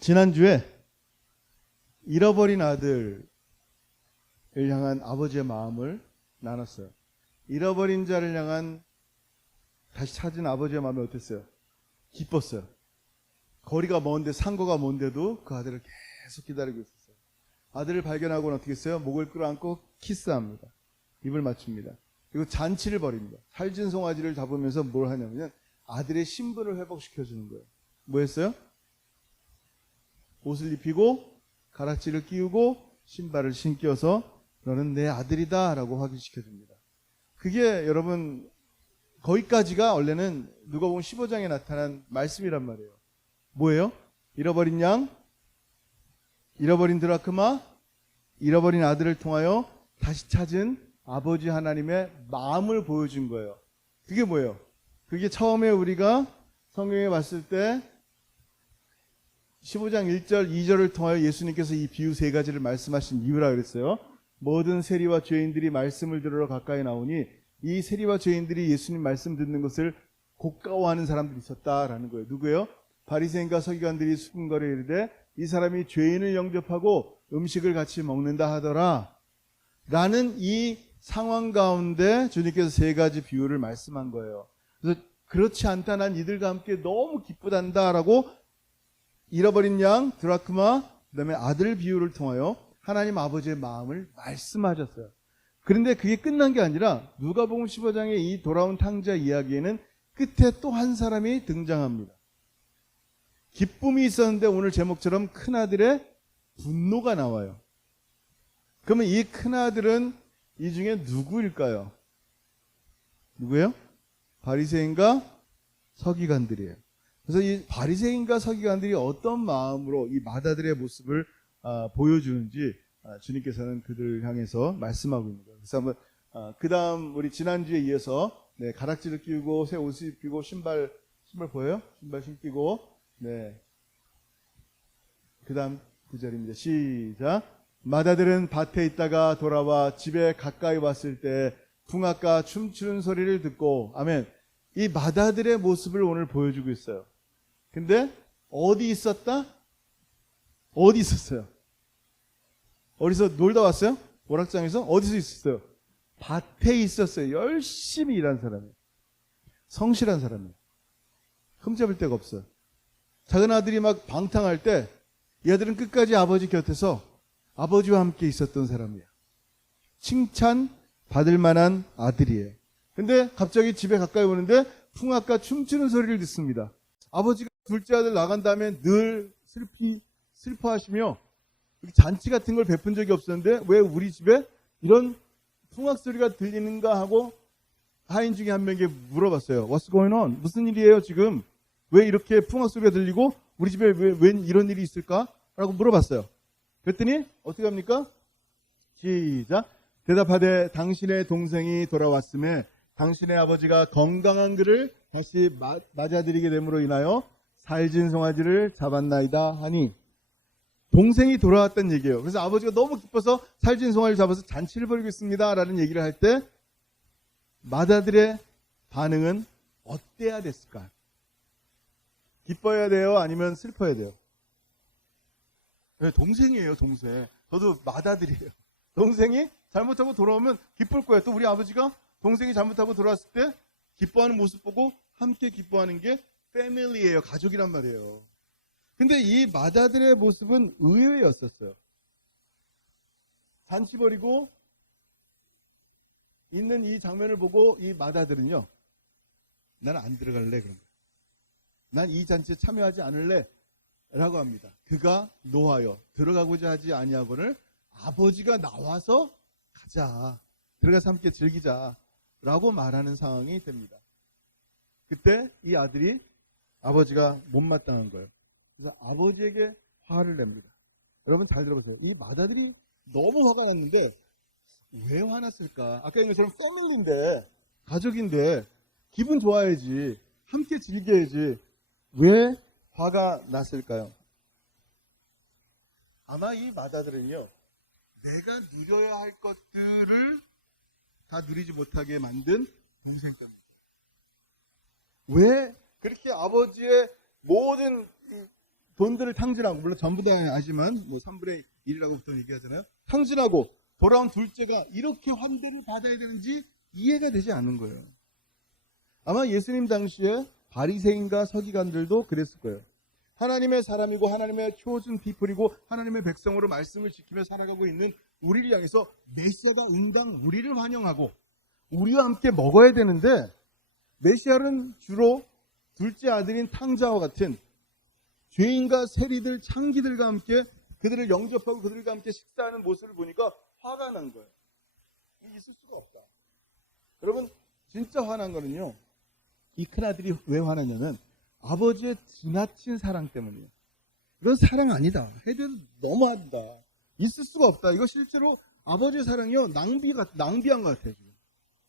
지난주에 잃어버린 아들을 향한 아버지의 마음을 나눴어요. 잃어버린 자를 향한 다시 찾은 아버지의 마음이 어땠어요? 기뻤어요. 거리가 먼데 상거가 먼데도 그 아들을 계속 기다리고 있었어요. 아들을 발견하고는 어떻게 했어요? 목을 끌어안고 키스합니다. 입을 맞춥니다. 그리고 잔치를 벌입니다. 살진 송아지를 잡으면서 뭘 하냐면 아들의 신분을 회복시켜주는 거예요. 뭐 했어요? 옷을 입히고 가락지를 끼우고 신발을 신겨서 너는 내 아들이다 라고 확인시켜줍니다. 그게 여러분 거기까지가 원래는 누가복음 15장에 나타난 말씀이란 말이에요. 뭐예요? 잃어버린 양, 잃어버린 드라크마, 잃어버린 아들을 통하여 다시 찾은 아버지 하나님의 마음을 보여준 거예요. 그게 뭐예요? 그게 처음에 우리가 성경에 봤을 때 15장 1절, 2절을 통하여 예수님께서 이 비유 세 가지를 말씀하신 이유라 그랬어요. 모든 세리와 죄인들이 말씀을 들으러 가까이 나오니 이 세리와 죄인들이 예수님 말씀 듣는 것을 고가워하는 사람들이 있었다라는 거예요. 누구예요? 바리새인과 서기관들이 수군거려 이르되 이 사람이 죄인을 영접하고 음식을 같이 먹는다 하더라 라는 이 상황 가운데 주님께서 세 가지 비유를 말씀한 거예요. 그래서 그렇지 않다, 난 이들과 함께 너무 기쁘단다 라고 잃어버린 양, 드라크마, 그 다음에 아들 비유를 통하여 하나님 아버지의 마음을 말씀하셨어요. 그런데 그게 끝난 게 아니라 누가복음 15장의 이 돌아온 탕자 이야기에는 끝에 또 한 사람이 등장합니다. 기쁨이 있었는데 오늘 제목처럼 큰아들의 분노가 나와요. 그러면 이 큰아들은 이 중에 누구일까요? 누구예요? 바리새인과 서기관들이에요. 그래서 이 바리새인과 서기관들이 어떤 마음으로 이 맏아들의 모습을 보여주는지 주님께서는 그들을 향해서 말씀하고 있는 거예요. 그래서 한번 그 다음 우리 지난주에 이어서 가락지를 끼우고 새 옷을 입히고 신발 보여요? 신발 신기고 그 다음 구절입니다. 시작. 맏아들은 밭에 있다가 돌아와 집에 가까이 왔을 때 풍악과 춤추는 소리를 듣고 아멘. 이 맏아들의 모습을 오늘 보여주고 있어요. 근데 어디 있었다? 어디 있었어요? 어디서 놀다 왔어요? 오락장에서? 어디서 있었어요? 밭에 있었어요. 열심히 일한 사람이에요. 성실한 사람이에요. 흠잡을 데가 없어요. 작은 아들이 막 방탕할 때 이 아들은 끝까지 아버지 곁에서 아버지와 함께 있었던 사람이에요. 칭찬 받을 만한 아들이에요. 근데 갑자기 집에 가까이 오는데 풍악과 춤추는 소리를 듣습니다. 아버지가 둘째 아들 나간 다음에 늘 슬퍼하시며 잔치 같은 걸 베푼 적이 없었는데 왜 우리 집에 이런 풍악 소리가 들리는가 하고 하인 중에 한 명에게 물어봤어요. What's going on? 무슨 일이에요 지금? 왜 이렇게 풍악 소리가 들리고 우리 집에 왜 이런 일이 있을까? 라고 물어봤어요. 그랬더니 어떻게 합니까? 시작. 대답하되 당신의 동생이 돌아왔음에 당신의 아버지가 건강한 그를 다시 맞아들이게 됨으로 인하여 살진 송아지를 잡았나이다 하니 동생이 돌아왔다는 얘기예요. 그래서 아버지가 너무 기뻐서 살진 송아지를 잡아서 잔치를 벌이고 있습니다 라는 얘기를 할 때 맏아들의 반응은 어때야 됐을까? 기뻐야 돼요? 아니면 슬퍼야 돼요? 네, 동생이에요, 동생. 저도 맏아들이에요. 동생이 잘못하고 돌아오면 기쁠 거예요. 또 우리 아버지가 동생이 잘못하고 돌아왔을 때 기뻐하는 모습 보고 함께 기뻐하는 게 패밀리예요. 가족이란 말이에요. 근데 이 맏아들의 모습은 의외였었어요. 잔치 벌이고 있는 이 장면을 보고 이 맏아들은요. 나는 안 들어갈래. 그런 거예요. 난 이 잔치에 참여하지 않을래. 라고 합니다. 그가 노하여 들어가고자 하지 아니하거늘 아버지가 나와서 가자. 들어가서 함께 즐기자. 라고 말하는 상황이 됩니다. 그때 이 아들이 아버지가 못마땅한 거예요. 그래서 아버지에게 화를 냅니다. 여러분 잘 들어보세요. 이 맏아들이 너무 화가 났는데 왜 화났을까? 아까 얘기한 것처럼 패밀리인데 가족인데 기분 좋아야지. 함께 즐겨야지. 왜 화가 났을까요? 아마 이 맏아들은요. 내가 누려야 할 것들을 다 누리지 못하게 만든 동생 때문입니다. 왜 그렇게 아버지의 모든 돈들을 탕진하고, 물론 전부 다 아니지만 뭐 3분의 1이라고 보통 얘기하잖아요. 탕진하고 돌아온 둘째가 이렇게 환대를 받아야 되는지 이해가 되지 않는 거예요. 아마 예수님 당시에 바리새인과 서기관들도 그랬을 거예요. 하나님의 사람이고 하나님의 초준 피플이고 하나님의 백성으로 말씀을 지키며 살아가고 있는 우리를 향해서 메시아가 응당 우리를 환영하고 우리와 함께 먹어야 되는데, 메시아는 주로 둘째 아들인 탕자와 같은 죄인과 세리들, 창기들과 함께 그들을 영접하고 그들과 함께 식사하는 모습을 보니까 화가 난 거예요. 이게 있을 수가 없다. 여러분, 진짜 화난 거는요, 이 큰아들이 왜 화나냐면 아버지의 지나친 사랑 때문이에요. 이건 사랑 아니다. 해도 너무한다. 있을 수가 없다. 이거 실제로 아버지의 사랑이요, 낭비한 것 같아요. 지금.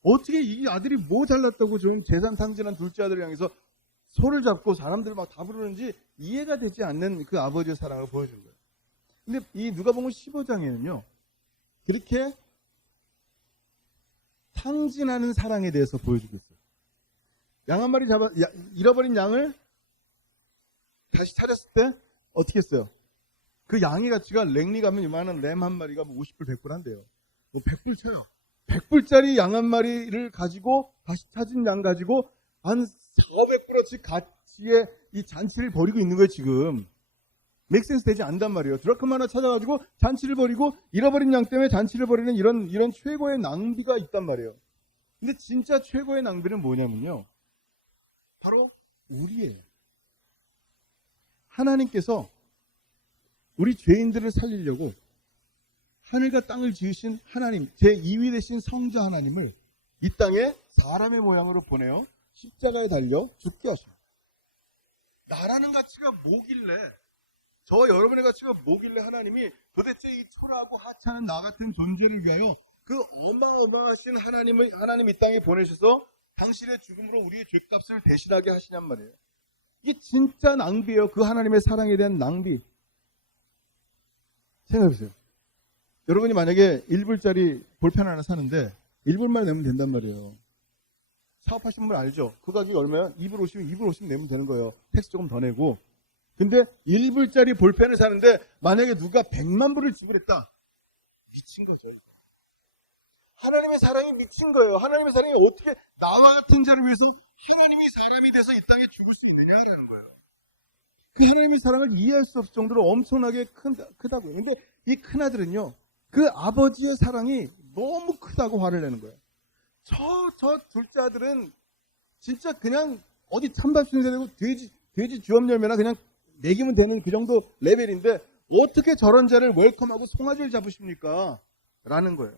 어떻게 이 아들이 뭐 잘났다고 좀 재산 탕진한 둘째 아들을 향해서 소를 잡고 사람들 막 다 부르는지 이해가 되지 않는 그 아버지의 사랑을 보여준 거예요. 근데 이 누가복음 15장에는요, 그렇게 탕진하는 사랑에 대해서 보여주고 있어요. 양 한 마리 잃어버린 양을 다시 찾았을 때 어떻게 했어요? 그 양의 가치가 랭리 가면 이만한 램 한 마리가 뭐 50불, 100불 한대요. 100불 쳐요. 100불짜리 양 한 마리를 가지고 다시 찾은 양 가지고 한 400불어치 가치의 이 잔치를 벌이고 있는 거예요, 지금. 맥센스 되지 않단 말이에요. 드라크마 하나 찾아가지고 잔치를 벌이고 잃어버린 양 때문에 잔치를 벌이는 이런 최고의 낭비가 있단 말이에요. 근데 진짜 최고의 낭비는 뭐냐면요, 바로 우리예요. 하나님께서 우리 죄인들을 살리려고 하늘과 땅을 지으신 하나님, 제2위 되신 성자 하나님을 이 땅에 사람의 모양으로 보내어 십자가에 달려 죽게 하십니다. 나라는 가치가 뭐길래, 저와 여러분의 가치가 뭐길래 하나님이 도대체 이 초라하고 하찮은 나 같은 존재를 위하여 그 어마어마하신 하나님 이 땅에 보내셔서 당신의 죽음으로 우리의 죄값을 대신하게 하시냔 말이에요. 이게 진짜 낭비예요. 그 하나님의 사랑에 대한 낭비. 생각해보세요. 여러분이 만약에 1불짜리 볼펜 하나 사는데 1불만 내면 된단 말이에요. 사업하시는 분 알죠? 그 가격이 얼마야? 2불 50이면 2불 50 내면 되는 거예요. 텍스 조금 더 내고. 근데 1불짜리 볼펜을 사는데 만약에 누가 100만 불을 지불했다. 미친 거죠. 하나님의 사랑이 미친 거예요. 하나님의 사랑이 어떻게 나와 같은 자를 위해서 하나님이 사람이 돼서 이 땅에 죽을 수 있느냐라는 거예요. 그 하나님의 사랑을 이해할 수 없을 정도로 엄청나게 크다고요. 근데 이 큰아들은요, 그 아버지의 사랑이 너무 크다고 화를 내는 거예요. 저 둘째 아들은 진짜 그냥 어디 찬밥신이 되고 돼지 주업 열매나 그냥 먹이면 되는 그 정도 레벨인데 어떻게 저런 자를 웰컴하고 송아지를 잡으십니까? 라는 거예요.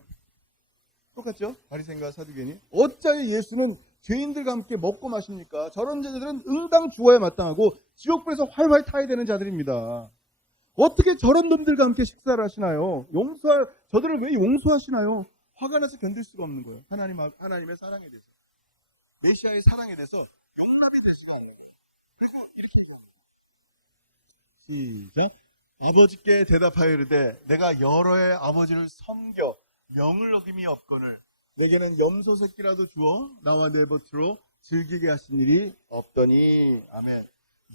똑같죠? 바리새인과 사두개인이. 어찌하여 예수는 죄인들과 함께 먹고 마십니까? 저런 자들은 응당 죽어야 마땅하고 지옥불에서 활활 타야 되는 자들입니다. 어떻게 저런 놈들과 함께 식사를 하시나요? 저들을 왜 용서하시나요? 화가 나서 견딜 수가 없는 거예요. 하나님의 사랑에 대해서. 메시아의 사랑에 대해서 용납이 되지가 않아요. 그래서 이렇게 시작. 아버지께 대답하여 이르되 내가 여러 해 아버지를 섬겨 명을 어김이 없거늘 내게는 염소 새끼라도 주어 나와 내 벗으로 즐기게 하신 일이 없더니. 아멘.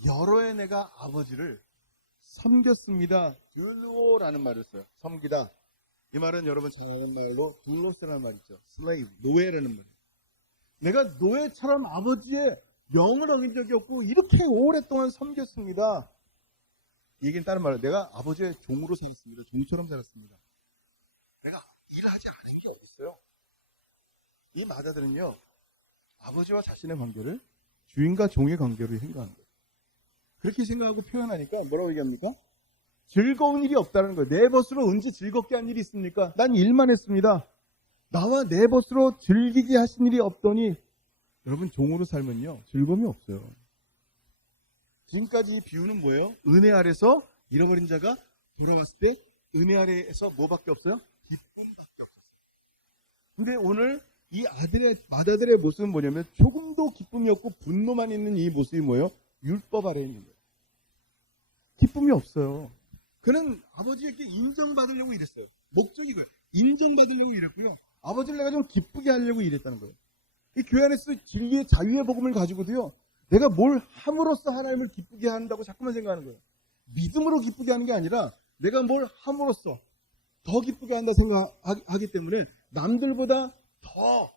여러 해 내가 아버지를 섬겼습니다. 둘로라는 말을 써요. 섬기다. 이 말은 여러분 잘 아는 말로 둘로스라는 말 있죠. 슬레이브, 노예라는 말. 내가 노예처럼 아버지의 명을 어긴 적이 없고 이렇게 오랫동안 섬겼습니다. 이 얘기는 다른 말로 내가 아버지의 종으로 살았습니다. 종처럼 살았습니다. 내가 일하지 않은 게 어디 있어요? 이 마다들은요, 아버지와 자신의 관계를 주인과 종의 관계로 생각하는 거예요. 그렇게 생각하고 표현하니까 뭐라고 얘기합니까? 즐거운 일이 없다는 거예요. 내 벗으로 언제 즐겁게 한 일이 있습니까? 난 일만 했습니다. 나와 내 벗으로 즐기게 하신 일이 없더니. 여러분, 종으로 살면요 즐거움이 없어요. 지금까지 이 비유는 뭐예요? 은혜 아래서 잃어버린 자가 돌아왔을 때 은혜 아래에서 뭐밖에 없어요? 기쁨밖에 없었어요. 근데 오늘 이 맏아들의 모습은 뭐냐면 조금도 기쁨이 없고 분노만 있는 이 모습이 뭐예요? 율법 아래에 있는 거예요. 기쁨이 없어요. 그는 아버지에게 인정받으려고 이랬어요. 목적이 그거예요. 인정받으려고 이랬고요. 아버지를 내가 좀 기쁘게 하려고 이랬다는 거예요. 이 교회 안에서 진리의 자유의 복음을 가지고도요, 내가 뭘 함으로써 하나님을 기쁘게 한다고 자꾸만 생각하는 거예요. 믿음으로 기쁘게 하는 게 아니라 내가 뭘 함으로써 더 기쁘게 한다 생각하기 때문에 남들보다 더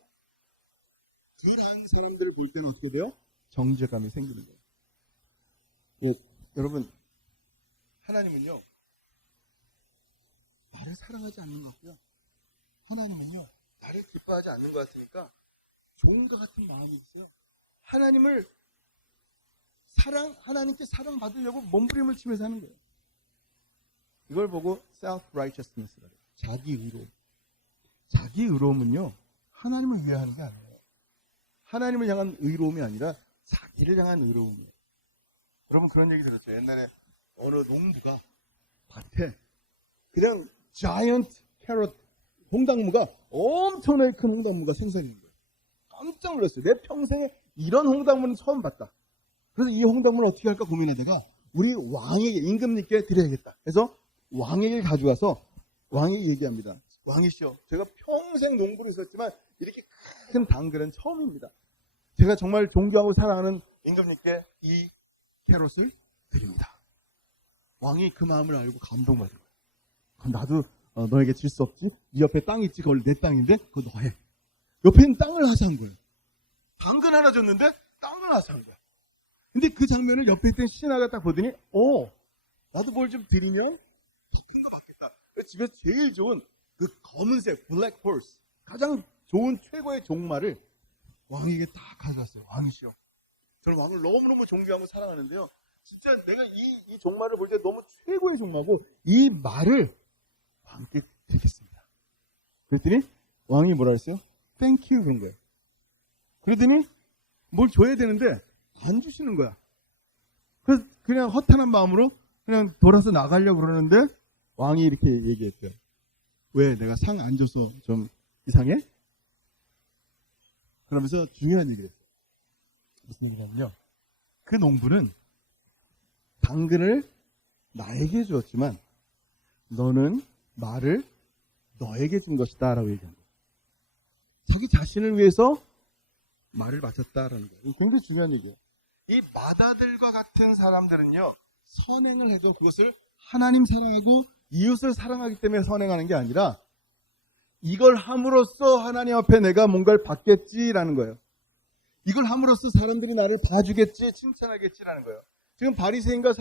덜한 사람들을 볼 때는 어떻게 돼요? 정죄감이 생기는 거예요. 예, 여러분, 하나님은요, 나를 사랑하지 않는 것 같고요. 하나님은요, 나를 기뻐하지 않는 것 같으니까 종과 같은 마음이 있어요. 하나님께 사랑받으려고 몸부림을 치면서 하는 거예요. 이걸 보고 self-righteousness라고 해요. 자기의로움. 자기의로움은요, 하나님을 위해 하는 게 아니에요. 하나님을 향한 의로움이 아니라 자기를 향한 의로움이에요. 여러분 그런 얘기 들었죠? 옛날에 어느 농부가 밭에 그냥 자이언트 캐럿 홍당무가 엄청나게 큰 홍당무가 생산되는 거예요. 깜짝 놀랐어요. 내 평생에 이런 홍당무는 처음 봤다. 그래서 이 홍당무를 어떻게 할까 고민하다가 우리 왕에게, 임금님께 드려야겠다. 그래서 왕에게 가져가서 왕이 얘기합니다. 왕이시여, 제가 평생 농부를 했었지만 이렇게 큰 당근은 처음입니다. 제가 정말 존경하고 사랑하는 임금님께 이 캐럿을 드립니다. 왕이 그 마음을 알고 감동받은 거예요. 그럼 나도 너에게 질 수 없지? 이 옆에 땅이 있지? 그걸 내 땅인데 그거 너 해. 옆에 있는 땅을 하사한 거예요. 당근 하나 줬는데 땅을 하사한 거야. 근데 그 장면을 옆에 있던 신하가 딱 보더니 나도 뭘 좀 드리면 더 큰 거 받겠다. 그래서 집에서 제일 좋은 그 검은색 블랙 홀스, 가장 좋은 최고의 종말을 왕에게 딱 가져갔어요. 왕이시여, 저는 왕을 너무너무 존경하고 사랑하는데요, 진짜 내가 이 종말을 볼 때 너무 최고의 종말고 이 말을 왕께 드리겠습니다. 그랬더니 왕이 뭐라 했어요? Thank you 그런 거예요. 그랬더니 뭘 줘야 되는데 안 주시는 거야. 그래서 그냥 허탄한 마음으로 그냥 돌아서 나가려고 그러는데 왕이 이렇게 얘기했대요. 왜 내가 상 안 줘서 좀 이상해? 그러면서 중요한 얘기를 했어요. 무슨 얘기냐면요, 그 농부는 당근을 나에게 주었지만 너는 말을 너에게 준 것이다 라고 얘기한 거예요. 자기 자신을 위해서 말을 바쳤다라는 거예요. 이거 굉장히 중요한 얘기예요. 이 마다들과 같은 사람들은요, 선행을 해도 그것을 하나님 사랑하고 이웃을 사랑하기 때문에 선행하는 게 아니라 이걸 함으로써 하나님 앞에 내가 뭔가를 받겠지라는 거예요. 이걸 함으로써 사람들이 나를 봐주겠지, 칭찬하겠지라는 거예요. 지금 바리새인과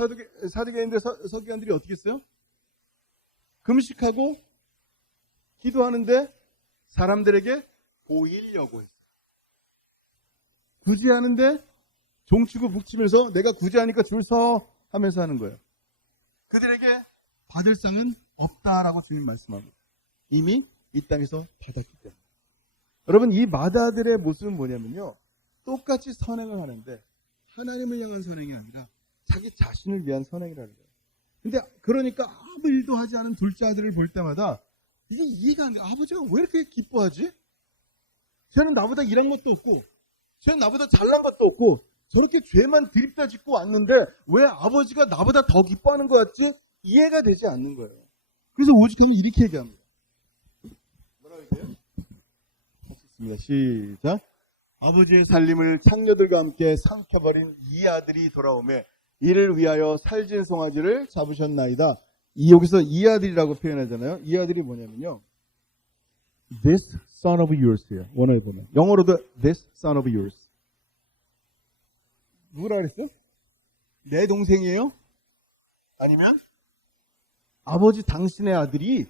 사두개인들, 서기관들이 어떻게 했어요? 금식하고 기도하는데 사람들에게 보이려고 했어요. 구제하는데 종치고 북치면서 내가 구제하니까 줄 서 하면서 하는 거예요. 그들에게 받을 상은 없다라고 주님 말씀합니다. 이미 이 땅에서 받았기 때문에. 여러분, 이 마다들의 모습은 뭐냐면요, 똑같이 선행을 하는데 하나님을 향한 선행이 아니라 자기 자신을 위한 선행이라는 거예요. 근데 그러니까 아무 일도 하지 않은 둘째 아들을 볼 때마다 이게 이해가 안 돼요. 아버지가 왜 이렇게 기뻐하지? 쟤는 나보다 일한 것도 없고 쟤는 나보다 잘난 것도 없고 저렇게 죄만 드립다 짓고 왔는데 왜 아버지가 나보다 더 기뻐하는 것 같지? 이해가 되지 않는 거예요. 그래서 오죽하면 이렇게 얘기합니다. 뭐라고 얘기해요? 했습니다. 시작. 아버지의 살림을 창녀들과 함께 삼켜버린 이 아들이 돌아오매 이를 위하여 살진 송아지를 잡으셨나이다. 여기서 이 아들이라고 표현하잖아요. 이 아들이 뭐냐면요, This son of yours예요. 원어에 보면 영어로도 This son of yours. 누구라 그랬어? 내 동생이에요? 아니면 아버지 당신의 아들이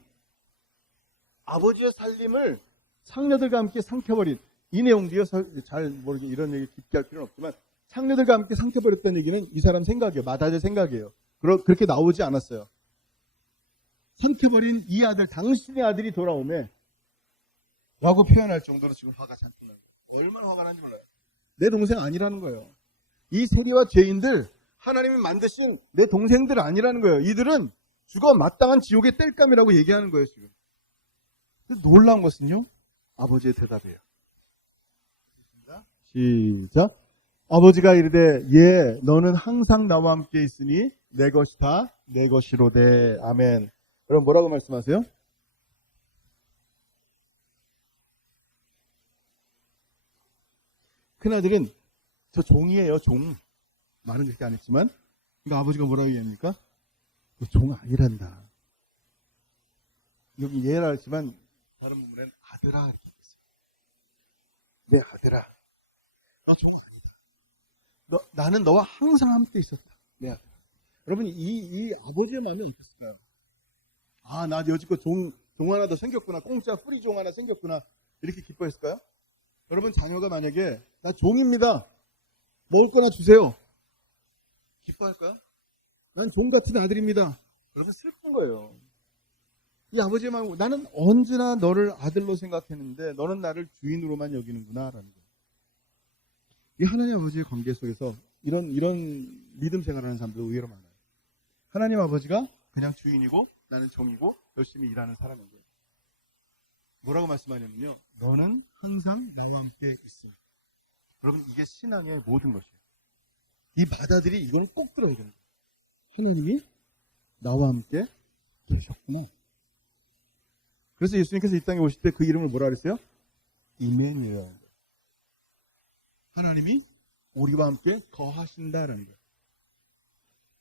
아버지의 살림을 창녀들과 함께 삼켜버린, 이 내용도요, 잘 모르죠. 이런 얘기 깊게 할 필요는 없지만 창녀들과 함께 삼켜버렸다는 얘기는 이 사람 생각이에요. 마다의 생각이에요. 그렇게 나오지 않았어요. 삼켜버린 이 아들, 당신의 아들이 돌아오매 라고 표현할 정도로 지금 화가 잔뜩 나요. 얼마나 화가 나는지 몰라요. 내 동생 아니라는 거예요. 이 세리와 죄인들, 하나님이 만드신 내 동생들 아니라는 거예요. 이들은 죽어 마땅한 지옥의 땔감이라고 얘기하는 거예요, 지금. 놀라운 것은요, 아버지의 대답이에요. 시작. 아버지가 이르되 예, 너는 항상 나와 함께 있으니 내 것이 다 내 것이로되. 아멘. 여러분 뭐라고 말씀하세요? 큰아들은 저 종이에요, 종. 말은 그렇게 안 했지만. 그러니까 아버지가 뭐라고 얘기합니까? 너 종 아니란다. 여기 예라 했지만 다른 부분엔 아들아 이렇게 있어요. 내 아들아, 나 종 아니다. 나는 너와 항상 함께 있었다. 내 아들아. 여러분 이 아버지의 마음이 어땠을까요? 아, 나 여지껏 종 하나 더 생겼구나. 공짜 프리 종 하나 생겼구나. 이렇게 기뻐했을까요? 여러분 자녀가 만약에 나 종입니다. 먹을 거나 주세요. 기뻐할까요? 난 종 같은 아들입니다. 그래서 슬픈 거예요. 이 아버지의 마음, 나는 언제나 너를 아들로 생각했는데 너는 나를 주인으로만 여기는구나 라는 거예요. 이 하나님 아버지의 관계 속에서 이런 믿음 생활하는 사람들 의외로 많아요. 하나님 아버지가 그냥 주인이고 나는 종이고 열심히 일하는 사람인 거예요. 뭐라고 말씀하냐면요, 너는 항상 나와 함께 있어. 여러분 이게 신앙의 모든 것이에요. 이 마다들이 이거는 꼭 들어야 되는 거예요. 하나님이 나와 함께 계셨구나. 그래서 예수님께서 이 땅에 오실 때 그 이름을 뭐라 그랬어요? 이메뉴엘. 하나님이 우리와 함께 거하신다라는 거예요.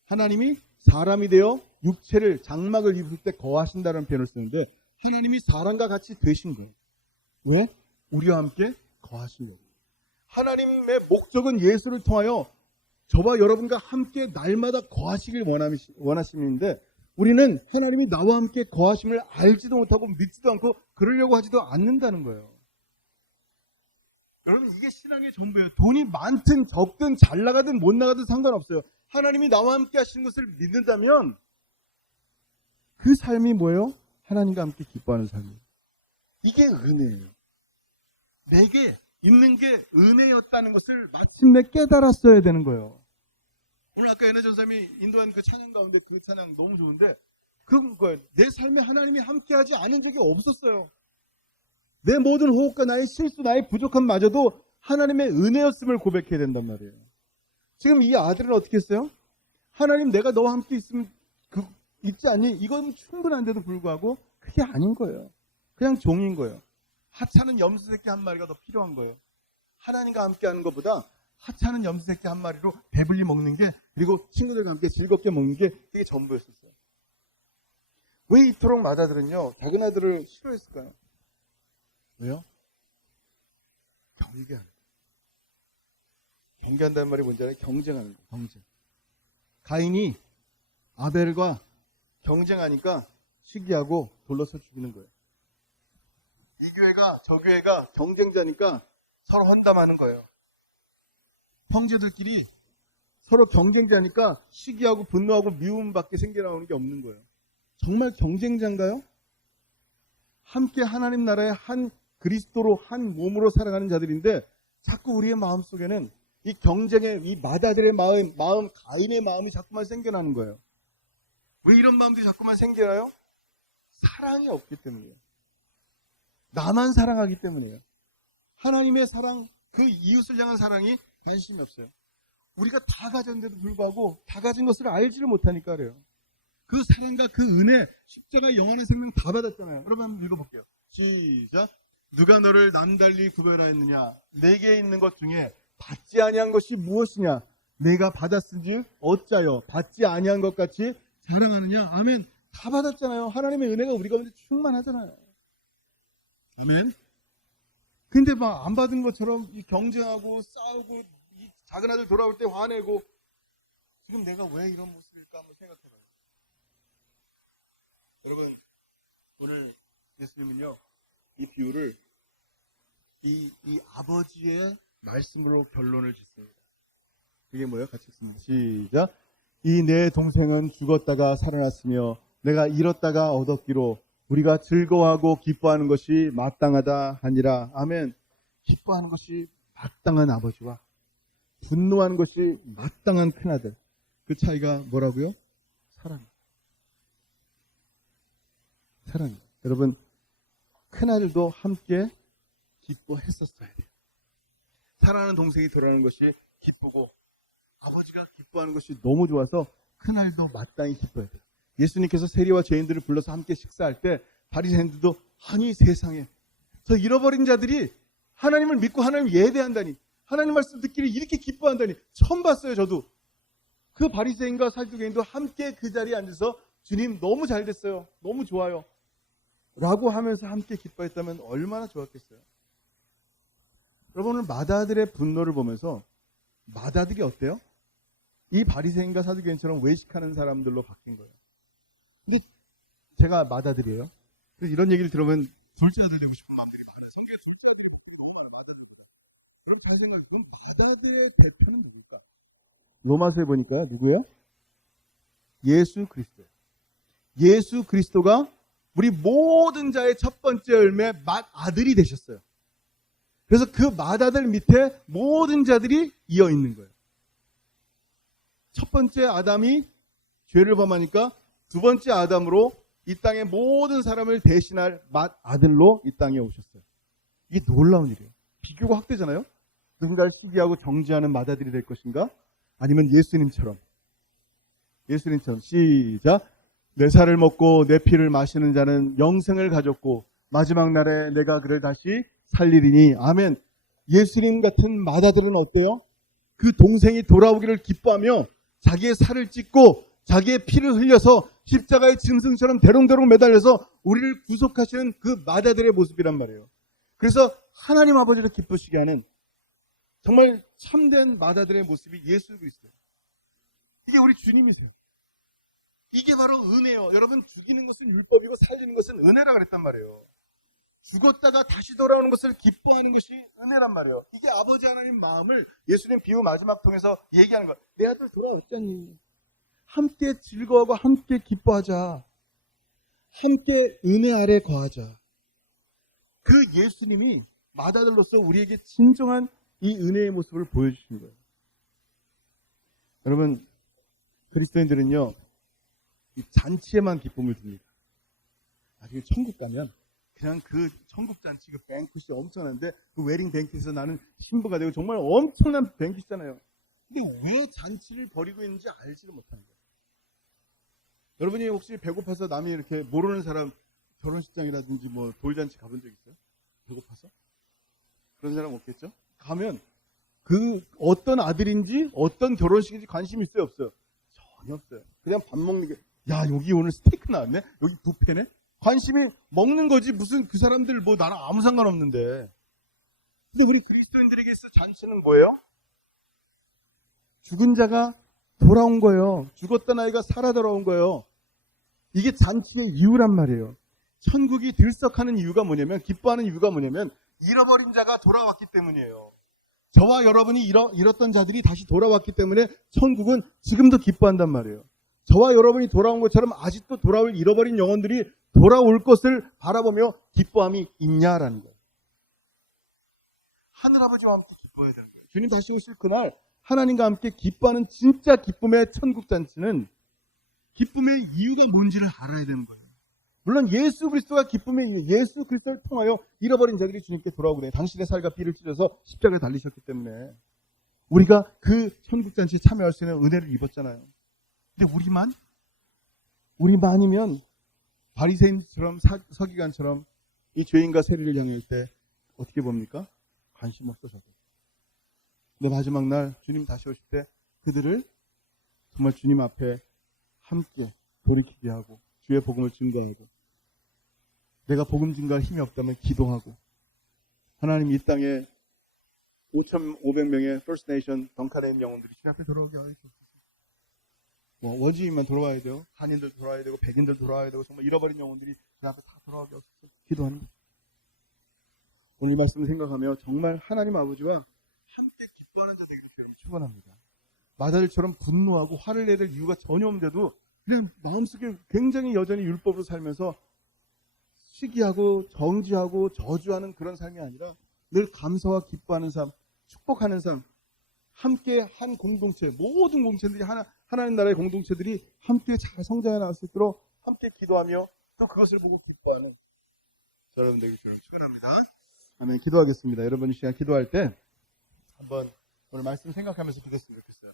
하나님이 사람이 되어 육체를 장막을 입을 때 거하신다는 표현을 쓰는데 하나님이 사람과 같이 되신 거예요. 왜? 우리와 함께 거하시려고. 하나님의 목적은 예수를 통하여 저와 여러분과 함께 날마다 거하시길 원하시는데 우리는 하나님이 나와 함께 거하심을 알지도 못하고 믿지도 않고 그러려고 하지도 않는다는 거예요. 여러분 이게 신앙의 전부예요. 돈이 많든 적든 잘 나가든 못 나가든 상관없어요. 하나님이 나와 함께 하시는 것을 믿는다면 그 삶이 뭐예요? 하나님과 함께 기뻐하는 삶이에요. 이게 은혜예요. 내게 있는 게 은혜였다는 것을 마침내 깨달았어야 되는 거예요. 오늘 아까 연혜 전사님이 인도한 그 찬양 가운데 그 찬양 너무 좋은데 그런 거예요. 내 삶에 하나님이 함께하지 않은 적이 없었어요. 내 모든 호흡과 나의 실수, 나의 부족함마저도 하나님의 은혜였음을 고백해야 된단 말이에요. 지금 이 아들은 어떻게 했어요? 하나님 내가 너와 함께 있지 않니? 이건 충분한데도 불구하고 그게 아닌 거예요. 그냥 종인 거예요. 하찮은 염소 새끼 한 마리가 더 필요한 거예요. 하나님과 함께 하는 것보다 하찮은 염소 새끼 한 마리로 배불리 먹는 게, 그리고 친구들과 함께 즐겁게 먹는 게 그게 전부였었어요. 왜 이토록 마다들은요 작은 아들을 싫어했을까요? 왜요? 경계하는 거예요. 경계한다는 말이 뭔지 알아요? 경쟁하는 거예요. 경쟁. 가인이 아벨과 경쟁하니까 시기하고 돌려서 죽이는 거예요. 이 교회가 저 교회가 경쟁자니까 서로 헌담하는 거예요. 형제들끼리 서로 경쟁자니까 시기하고 분노하고 미움밖에 생겨나오는 게 없는 거예요. 정말 경쟁자인가요? 함께 하나님 나라의 한 그리스도로 한 몸으로 살아가는 자들인데 자꾸 우리의 마음속에는 이 경쟁의 이 마다들의 마음, 가인의 마음이 자꾸만 생겨나는 거예요. 왜 이런 마음들이 자꾸만 생겨나요? 사랑이 없기 때문이에요. 나만 사랑하기 때문이에요. 하나님의 사랑, 그 이웃을 향한 사랑이 관심이 없어요. 우리가 다 가졌는데도 불구하고 다 가진 것을 알지를 못하니까 그래요. 그 사랑과 그 은혜, 십자가 영원한 생명 다 받았잖아요. 여러분 한번 읽어볼게요. 시작. 누가 너를 남달리 구별하였느냐? 내게 있는 것 중에 받지 아니한 것이 무엇이냐? 내가 받았은지 어짜요? 받지 아니한 것 같이 자랑하느냐? 아멘. 다 받았잖아요. 하나님의 은혜가 우리 가운데 충만하잖아요. 아멘. 근데 막 안 받은 것처럼 이 경쟁하고 싸우고 이 작은 아들 돌아올 때 화내고 지금 내가 왜 이런 모습일까 한번 생각해봐요. 여러분 오늘 예수님은요 이 비유를 이 아버지의 말씀으로 결론을 짓습니다. 그게 뭐예요? 같이 읽습니다. 시작. 이 내 동생은 죽었다가 살아났으며 내가 잃었다가 얻었기로 우리가 즐거워하고 기뻐하는 것이 마땅하다 하니라. 아멘. 기뻐하는 것이 마땅한 아버지와 분노하는 것이 마땅한 큰아들, 그 차이가 뭐라고요? 사랑. 사랑. 여러분 큰아들도 함께 기뻐했었어야 돼요. 사랑하는 동생이 돌아오는 것이 기쁘고 아버지가 기뻐하는 것이 너무 좋아서 큰아들도 마땅히 기뻐해야 돼요. 예수님께서 세리와 죄인들을 불러서 함께 식사할 때 바리새인들도 아니 세상에 저 잃어버린 자들이 하나님을 믿고 하나님을 예배한다니, 하나님 말씀 듣기를 이렇게 기뻐한다니 처음 봤어요. 저도 그 바리새인과 살두개인도 함께 그 자리에 앉아서 주님 너무 잘 됐어요. 너무 좋아요. 라고 하면서 함께 기뻐했다면 얼마나 좋았겠어요. 여러분, 오늘 마다들의 분노를 보면서 마다들이 어때요? 이 바리새인과 사두개인처럼 외식하는 사람들로 바뀐 거예요. 근데 제가 마다들이에요. 그래서 이런 얘기를 들으면 둘째 아들 되고 싶은 마음들이 많아요. 그럼 잘 생각해. 그럼 마다들의 대표는 누굴까? 로마서에 보니까 누구예요? 예수 그리스도. 예수 그리스도가 우리 모든 자의 첫 번째 열매 맏아들이 되셨어요. 그래서 그 맏아들 밑에 모든 자들이 이어 있는 거예요. 첫 번째 아담이 죄를 범하니까 두 번째 아담으로 이 땅의 모든 사람을 대신할 맏아들로 이 땅에 오셨어요. 이게 놀라운 일이에요. 비교가 확 되잖아요. 누군가를 시기하고 정지하는 맏아들이 될 것인가? 아니면 예수님처럼 시작. 내 살을 먹고 내 피를 마시는 자는 영생을 가졌고 마지막 날에 내가 그를 다시 살리리니. 아멘. 예수님 같은 맏아들은 어때요? 그 동생이 돌아오기를 기뻐하며 자기의 살을 찢고 자기의 피를 흘려서 십자가의 짐승처럼 대롱대롱 매달려서 우리를 구속하시는 그 맏아들의 모습이란 말이에요. 그래서 하나님 아버지를 기쁘시게 하는 정말 참된 맏아들의 모습이 예수 그리스도예요. 이게 우리 주님이세요. 이게 바로 은혜예요. 여러분, 죽이는 것은 율법이고 살리는 것은 은혜라 그랬단 말이에요. 죽었다가 다시 돌아오는 것을 기뻐하는 것이 은혜란 말이에요. 이게 아버지 하나님 마음을 예수님 비유 마지막 통해서 얘기하는 거예요. 내 아들 돌아왔잖니. 함께 즐거워하고 함께 기뻐하자. 함께 은혜 아래 거하자. 그 예수님이 맏아들로서 우리에게 진정한 이 은혜의 모습을 보여주신 거예요. 여러분, 그리스도인들은요, 이 잔치에만 기쁨을 줍니다. 나중에 천국 가면 그냥 그 천국 잔치, 그 뱅크시 엄청난데 그 웨딩 뱅크에서 나는 신부가 되고 정말 엄청난 뱅크시잖아요. 근데 왜 잔치를 벌이고 있는지 알지를 못하는 거예요. 여러분이 혹시 배고파서 남이 이렇게 모르는 사람 결혼식장이라든지 뭐 돌잔치 가본 적 있어요? 배고파서? 그런 사람 없겠죠? 가면 그 어떤 아들인지 어떤 결혼식인지 관심이 있어요, 없어요? 전혀 없어요. 그냥 밥 먹는 게, 야, 여기 오늘 스테이크 나왔네? 여기 뷔페네? 관심이 먹는 거지 무슨 그 사람들 뭐 나랑 아무 상관없는데. 근데 우리 그리스도인들에게 있어 잔치는 뭐예요? 죽은 자가 돌아온 거예요. 죽었던 아이가 살아 돌아온 거예요. 이게 잔치의 이유란 말이에요. 천국이 들썩하는 이유가 뭐냐면, 기뻐하는 이유가 뭐냐면 잃어버린 자가 돌아왔기 때문이에요. 저와 여러분이 잃었던 자들이 다시 돌아왔기 때문에 천국은 지금도 기뻐한단 말이에요. 저와 여러분이 돌아온 것처럼 아직도 돌아올 잃어버린 영혼들이 돌아올 것을 바라보며 기뻐함이 있냐라는 거예요. 하늘아버지와 함께 기뻐해야 되는 거예요. 주님 다시 오실 그날 하나님과 함께 기뻐하는 진짜 기쁨의 천국잔치는 기쁨의 이유가 뭔지를 알아야 되는 거예요. 물론 예수 그리스도가 기쁨의 이유, 예수 그리스도를 통하여 잃어버린 자들이 주님께 돌아오고 그래요. 당신의 살과 피를 찢어서 십자가에 달리셨기 때문에 우리가 그 천국잔치에 참여할 수 있는 은혜를 입었잖아요. 근데 우리만이면 바리새인처럼 서기관처럼 이 죄인과 세리를 향할 때 어떻게 봅니까? 관심 없어 저도. 근데 마지막 날 주님 다시 오실 때 그들을 정말 주님 앞에 함께 돌이키게 하고 주의 복음을 증거하고, 내가 복음 증거할 힘이 없다면 기도하고, 하나님 이 땅에 5,500명의 First Nation 덩카레인 영혼들이 주님 앞에 돌아오게 하시옵소서. 원주민만 돌아와야 돼요. 한인들 돌아와야 되고 백인들 돌아와야 되고 정말 잃어버린 영혼들이 주님 앞에 다 돌아오게 하옵소서. 기도하는 거예요. 오늘 이 말씀을 생각하며 정말 하나님 아버지와 함께 기뻐하는 자들에게 주님 축원합니다. 마다들처럼 분노하고 화를 내야 될 이유가 전혀 없는데도 그냥 마음속에 굉장히 여전히 율법으로 살면서 시기하고 정지하고 저주하는 그런 삶이 아니라 늘 감사와 기뻐하는 삶, 축복하는 삶, 함께 한 공동체, 모든 공동체들이 하나님 나라의 공동체들이 함께 잘 성장해 나갈 수 있도록 함께 기도하며 또 그것을 보고 기뻐하는 여러분들에게 주님 축원합니다. 아멘. 기도하겠습니다. 여러분 이 시간 기도할 때 한번 오늘 말씀 생각하면서 기도했으면 좋겠어요.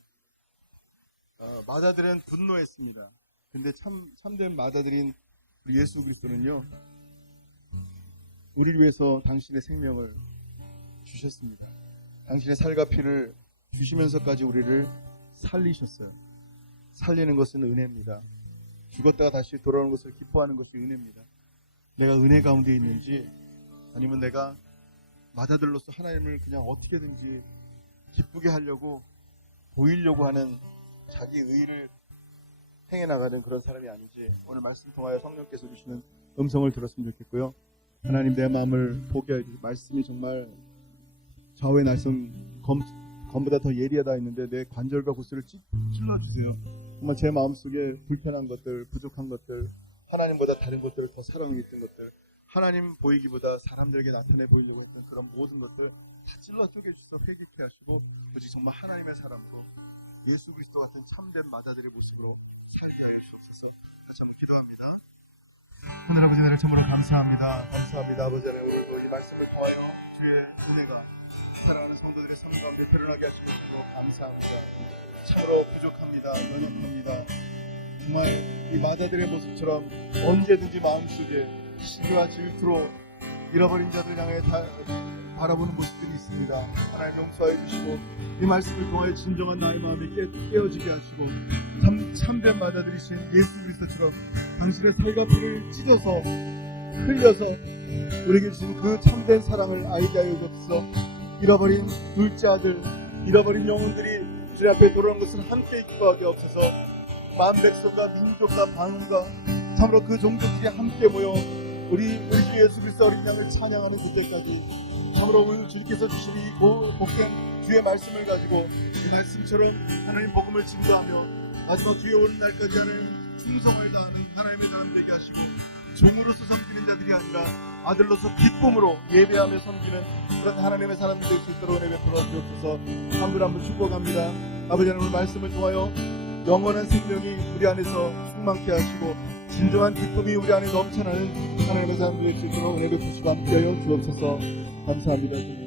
마다들은 분노했습니다. 근데 참된 마다들인 우리 예수 그리스도는요, 우리를 위해서 당신의 생명을 주셨습니다. 당신의 살과 피를 주시면서까지 우리를 살리셨어요. 살리는 것은 은혜입니다. 죽었다가 다시 돌아오는 것을 기뻐하는 것이 은혜입니다. 내가 은혜 가운데 있는지 아니면 내가 맏아들로서 하나님을 그냥 어떻게든지 기쁘게 하려고 보이려고 하는 자기 의의를 행해 나가는 그런 사람이 아닌지 오늘 말씀 통하여 성령께서 주시는 음성을 들었으면 좋겠고요. 하나님 내 마음을 보게 해주시고 말씀이 정말 좌우의 날선 검보다 더 예리하다 했는데 내 관절과 구슬을 찔러주세요. 정말 제 마음속에 불편한 것들, 부족한 것들, 하나님보다 다른 것들을 더 사랑이 있던 것들, 하나님 보이기보다 사람들에게 나타내 보이려고 했던 그런 모든 것들 다 찔러 쪼개주셔서 회개케 하시고 오직 정말 하나님의 사람으로 예수 그리스도 같은 참된 맏아들의 모습으로 살게 하여 주옵소서. 다시 한번 기도합니다. 하늘 아버지 나를 참으로 감사합니다. 감사합니다. 아버지 하나님 오늘도 이 말씀을 통하여 주의 은혜가 사랑하는 성도들의 삶 가운데 드러나게 하시는 것으로 감사합니다. 참으로 부족합니다. 연약합니다. 정말 이 맏아들의 모습처럼 언제든지 마음속에 시기와 질투로 잃어버린 자들 향해 바라보는 모습들이 있습니다. 하나님 용서해 주시고 이 말씀을 통하여 진정한 나의 마음이 깨어지게 하시고 참된 맏아들이신 예수 그리스도처럼 당신의 살과 피를 찢어서 흘려서 우리에게 주신 그 참된 사랑을 알게 하여 주옵소서. 잃어버린 둘째 아들, 잃어버린 영혼들이 주님 앞에 돌아온 것을 함께 기뻐하게 없어서 만 백성과 민족과 방언과 참으로 그 종족들이 함께 모여 우리 주 예수 그리스도 어린 양을 찬양하는 그때까지 참으로 오늘 주님께서 주신 이 복된 주의 말씀을 가지고 이 말씀처럼 하나님 복음을 증거하며 마지막 주의 오는 날까지 하는 충성을 다하는 하나님의 사람 되게 하시고 종으로서 섬기는 자들이 아니라 아들로서 기쁨으로 예배하며 섬기는 그런 하나님의 사람들 될 수 있도록 은혜 베풀어 주옵소서. 한 분 한 분 축복합니다. 아버지 하나님 말씀을 통하여 영원한 생명이 우리 안에서 충만케 하시고 진정한 기쁨이 우리 안에 넘쳐나는 하나님의 사람들 될 수 있도록 은혜 베푸시고 함께하여 주옵소서. 감사합니다.